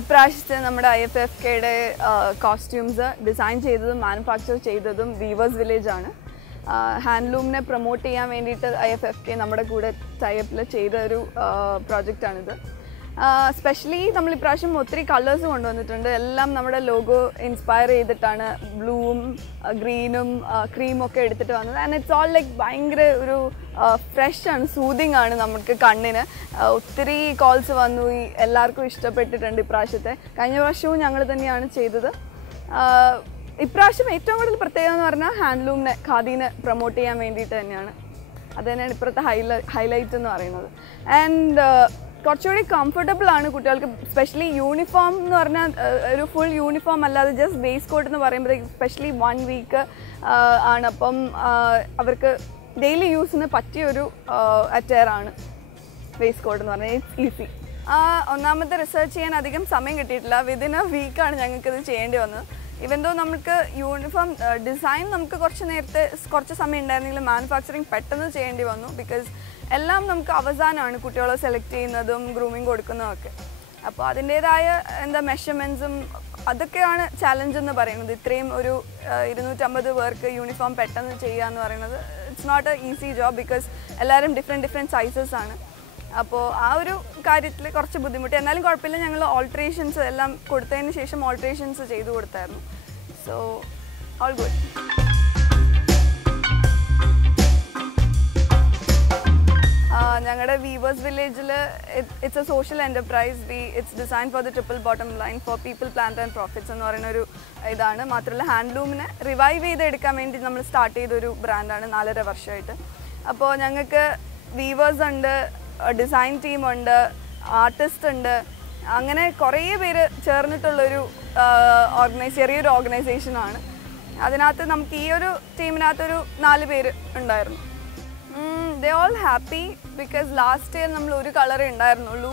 ഇപ്രാവശ്യത്തെ നമ്മുടെ IFFKയുടെ costumes design ചെയ്തതും മാനുഫാക്ചർ ചെയ്തതും വീവേഴ്സ് വില്ലേജ് ആണ്. ഹാൻഡ്ലൂമിനെ പ്രൊമോട്ട് ചെയ്യാൻ വേണ്ടിയിട്ട് IFFK നമ്മുടെ കൂടെ ടൈപ്പിൽ ചെയ്ത ഒരു പ്രോജക്റ്റാണിത്. സ്പെഷ്യലി നമ്മൾ ഇപ്രാവശ്യം ഒത്തിരി കളേഴ്സ് കൊണ്ടുവന്നിട്ടുണ്ട്. എല്ലാം നമ്മുടെ ലോഗോ ഇൻസ്പയർ ചെയ്തിട്ടാണ് ബ്ലൂവും ഗ്രീനും ക്രീമും ഒക്കെ എടുത്തിട്ട് വന്നത്. ആൻഡ് ഇറ്റ്സ് ഓൾ ലൈക്ക് ഭയങ്കര ഒരു ഫ്രഷ് ആണ്, സൂതിങ് ആണ് നമുക്ക് കണ്ണിന്. ഒത്തിരി കോൾസ് വന്നു, എല്ലാവർക്കും ഇഷ്ടപ്പെട്ടിട്ടുണ്ട് ഇപ്രാവശ്യത്തെ. കഴിഞ്ഞ വർഷവും ഞങ്ങൾ തന്നെയാണ് ചെയ്തത്. ഇപ്രാവശ്യം ഏറ്റവും കൂടുതൽ പ്രത്യേകത എന്ന് പറഞ്ഞാൽ ഹാൻഡ്ലൂമിനെ, ഖാദീനെ പ്രൊമോട്ട് ചെയ്യാൻ വേണ്ടിയിട്ട് തന്നെയാണ്. അത് തന്നെയാണ് ഇപ്പോഴത്തെ ഹൈലൈറ്റ് എന്ന് പറയുന്നത്. ആൻഡ് കുറച്ചുകൂടി കംഫർട്ടബിൾ ആണ് കുട്ടികൾക്ക്. സ്പെഷ്യലി യൂണിഫോം എന്ന് പറഞ്ഞാൽ ഒരു ഫുൾ യൂണിഫോം അല്ലാതെ ജസ്റ്റ് ബേസ് കോട്ട് എന്ന് പറയുമ്പോഴത്തേക്ക് സ്പെഷ്യലി 1 വീക്ക് ആണ്. അപ്പം അവർക്ക് ഡെയിലി യൂസിന് പറ്റിയൊരു അറ്റയർ ആണ് ബേസ് കോട്ട് എന്ന് പറഞ്ഞാൽ. It's easy. ഒന്നാമത്തെ റിസർച്ച് ചെയ്യാൻ അധികം സമയം കിട്ടിയിട്ടില്ല. വിതിൻ എ വീക്കാണ് ഞങ്ങൾക്കിത് ചെയ്യേണ്ടി വന്നത്. ഇവൻ ദോ നമുക്ക് യൂണിഫോം ഡിസൈൻ നമുക്ക് കുറച്ച് സമയം ഉണ്ടായിരുന്നെങ്കിലും മാനുഫാക്ചറിങ് പെട്ടെന്ന് ചെയ്യേണ്ടി വന്നു. ബിക്കോസ് എല്ലാം നമുക്ക് അവസാനമാണ് കുട്ടികളെ സെലക്ട് ചെയ്യുന്നതും ഗ്രൂമിങ് കൊടുക്കുന്നതൊക്കെ. അപ്പോൾ അതിൻ്റേതായ മെഷർമെൻറ്റ്സും അതൊക്കെയാണ് ചാലഞ്ച് എന്ന് പറയുന്നത്. ഇത്രയും ഒരു 250 പേർക്ക് യൂണിഫോം പെട്ടെന്ന് ചെയ്യുക എന്ന് പറയുന്നത് it's not a easy job. Because എല്ലാവരും ഡിഫറെൻറ്റ് സൈസസ് ആണ്. അപ്പോൾ ആ ഒരു കാര്യത്തിൽ കുറച്ച് ബുദ്ധിമുട്ട്. എന്നാലും കുഴപ്പമില്ല, ഞങ്ങൾ ഓൾട്രേഷൻസ് എല്ലാം കൊടുത്തതിന് ശേഷം ഓൾട്രേഷൻസ് ചെയ്തു കൊടുത്തായിരുന്നു. So all good. ഞങ്ങളുടെ വീവേഴ്സ് വില്ലേജിൽ it's a social enterprise. It's design for the triple bottom line for people, plant and profits എന്ന് പറയുന്നൊരു ഇതാണ്. മാത്രമല്ല ഹാൻഡ്ലൂമിനെ റിവൈവ് ചെയ്തെടുക്കാൻ വേണ്ടി നമ്മൾ സ്റ്റാർട്ട് ചെയ്തൊരു ബ്രാൻഡാണ് 4.5 വർഷമായിട്ട്. അപ്പോൾ ഞങ്ങൾക്ക് വീവേഴ്സ് ഉണ്ട്, ഡിസൈൻ ടീമുണ്ട്, ആർട്ടിസ്റ്റ് ഉണ്ട്, അങ്ങനെ കുറേ പേര് ചേർന്നിട്ടുള്ളൊരു ചെറിയൊരു ഓർഗനൈസേഷനാണ്. അതിനകത്ത് നമുക്ക് ഈ ഒരു ടീമിനകത്തൊരു 4 പേര് ഉണ്ടായിരുന്നു. They all happy because last year നമ്മൾ ഒരു കളറേ ഉണ്ടായിരുന്നുള്ളൂ,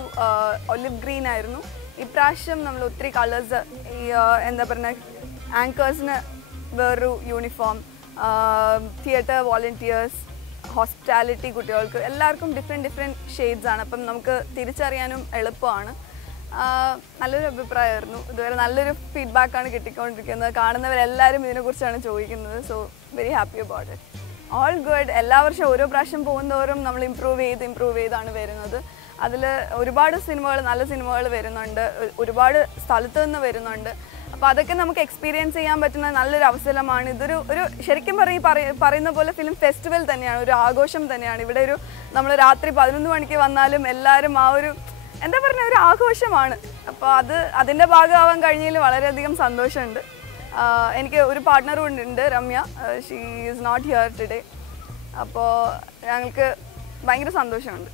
ഒലിവ് ഗ്രീൻ ആയിരുന്നു. ഇപ്രാവശ്യം നമ്മൾ ഒത്തിരി കളേഴ്സ്, ഈ എന്താ പറയുക, ആങ്കേഴ്സിന് വേറൊരു യൂണിഫോം, തിയേറ്റർ വോളണ്ടിയേഴ്സ്, ഹോസ്പിറ്റാലിറ്റി കുട്ടികൾക്ക് എല്ലാവർക്കും ഡിഫറെൻറ്റ് ഷെയ്ഡ്സ് ആണ്. അപ്പം നമുക്ക് തിരിച്ചറിയാനും എളുപ്പമാണ്. നല്ലൊരു അഭിപ്രായമായിരുന്നു. ഇതുവരെ നല്ലൊരു ഫീഡ്ബാക്കാണ് കിട്ടിക്കൊണ്ടിരിക്കുന്നത്. കാണുന്നവരെല്ലാവരും ഇതിനെക്കുറിച്ചാണ് ചോദിക്കുന്നത്. So very happy about it. All good. എല്ലാ വർഷവും ഓരോ പ്രാവശ്യം പോകുന്നതോറും നമ്മൾ ഇമ്പ്രൂവ് ചെയ്താണ് വരുന്നത്. അതിൽ ഒരുപാട് നല്ല സിനിമകൾ വരുന്നുണ്ട്, ഒരുപാട് സ്ഥലത്ത് നിന്ന് വരുന്നുണ്ട്. അപ്പോൾ അതൊക്കെ നമുക്ക് എക്സ്പീരിയൻസ് ചെയ്യാൻ പറ്റുന്ന നല്ലൊരു അവസരമാണ്. ഇതൊരു ശരിക്കും പറയുന്ന പോലെ ഫിലിം ഫെസ്റ്റിവൽ തന്നെയാണ്, ഒരു ആഘോഷം തന്നെയാണ്. ഇവിടെ നമ്മൾ രാത്രി 11 മണിക്ക് വന്നാലും എല്ലാവരും ആ ഒരു എന്താ പറയുക, ഒരു ആഘോഷമാണ്. അപ്പോൾ അതിൻ്റെ ഭാഗമാവാൻ കഴിഞ്ഞതിൽ വളരെയധികം സന്തോഷമുണ്ട്. എനിക്ക് ഒരു പാർട്ട്ണറും ഉണ്ട്, Ramya. She is not here today. അപ്പോൾ ഞങ്ങൾക്ക് ഭയങ്കര സന്തോഷമുണ്ട്.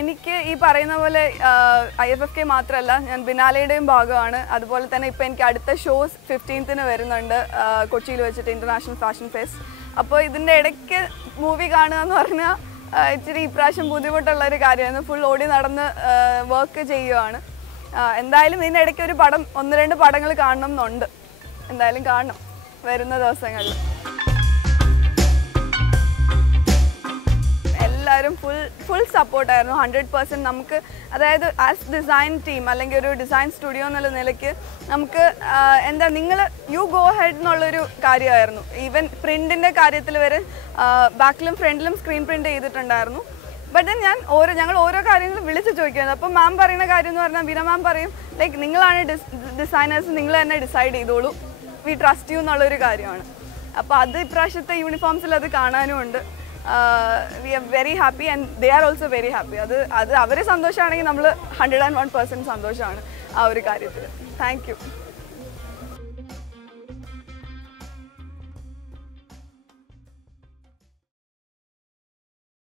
എനിക്ക് ഈ പറയുന്ന പോലെ IFFK മാത്രമല്ല, ഞാൻ ബിനാലയുടെയും ഭാഗമാണ്. അതുപോലെ തന്നെ ഇപ്പോൾ എനിക്ക് അടുത്ത ഷോസ് 15th വരുന്നുണ്ട് കൊച്ചിയിൽ വെച്ചിട്ട്, ഇൻ്റർനാഷണൽ ഫാഷൻ ഫെസ്റ്റ്. അപ്പോൾ ഇതിൻ്റെ ഇടയ്ക്ക് മൂവി കാണുക എന്ന് പറഞ്ഞാൽ ഇച്ചിരി ഇപ്രാവശ്യം ബുദ്ധിമുട്ടുള്ളൊരു കാര്യമാണ്. ഫുൾ ഓടി നടന്ന് വർക്ക് ചെയ്യുകയാണ്. എന്തായാലും ഇതിൻ്റെ ഇടയ്ക്ക് ഒരു 1-2 പടങ്ങൾ കാണണം എന്നുണ്ട്. എന്തായാലും കാണണം വരുന്ന ദിവസങ്ങളിൽ. എല്ലാവരും ഫുൾ സപ്പോർട്ടായിരുന്നു, 100%. നമുക്ക് അതായത് ആസ് ഡിസൈൻ ടീം അല്ലെങ്കിൽ ഒരു ഡിസൈൻ സ്റ്റുഡിയോ എന്നുള്ള നിലയ്ക്ക് നമുക്ക് നിങ്ങൾ യു ഗോ ഹെഡ് എന്നുള്ളൊരു കാര്യമായിരുന്നു. ഈവൻ പ്രിൻറ്റിൻ്റെ കാര്യത്തിൽ വരെ ബാക്കിലും ഫ്രണ്ടിലും സ്ക്രീൻ പ്രിൻറ്റ് ചെയ്തിട്ടുണ്ടായിരുന്നു. ബട്ട് ദെൻ ഞങ്ങൾ ഓരോ കാര്യങ്ങളും വിളിച്ച് ചോദിക്കുന്നത്. അപ്പോൾ മാം പറയുന്ന കാര്യം എന്ന് പറഞ്ഞാൽ, ബീന മാം പറയും ലൈക്ക് നിങ്ങളാണ് ഡിസൈനേഴ്സ്, നിങ്ങൾ തന്നെ ഡിസൈഡ് ചെയ്തോളൂ, വി ട്രസ്റ്റ് യു എന്നുള്ളൊരു കാര്യമാണ്. അപ്പോൾ അത് ഇപ്രാവശ്യത്തെ യൂണിഫോംസിൽ അത് കാണാനും ഉണ്ട്. We are very happy and they are also very happy. അത് അവർ സന്തോഷമാണെങ്കിൽ നമ്മൾ 101% സന്തോഷമാണ് ആ ഒരു കാര്യത്തിൽ. Thank U.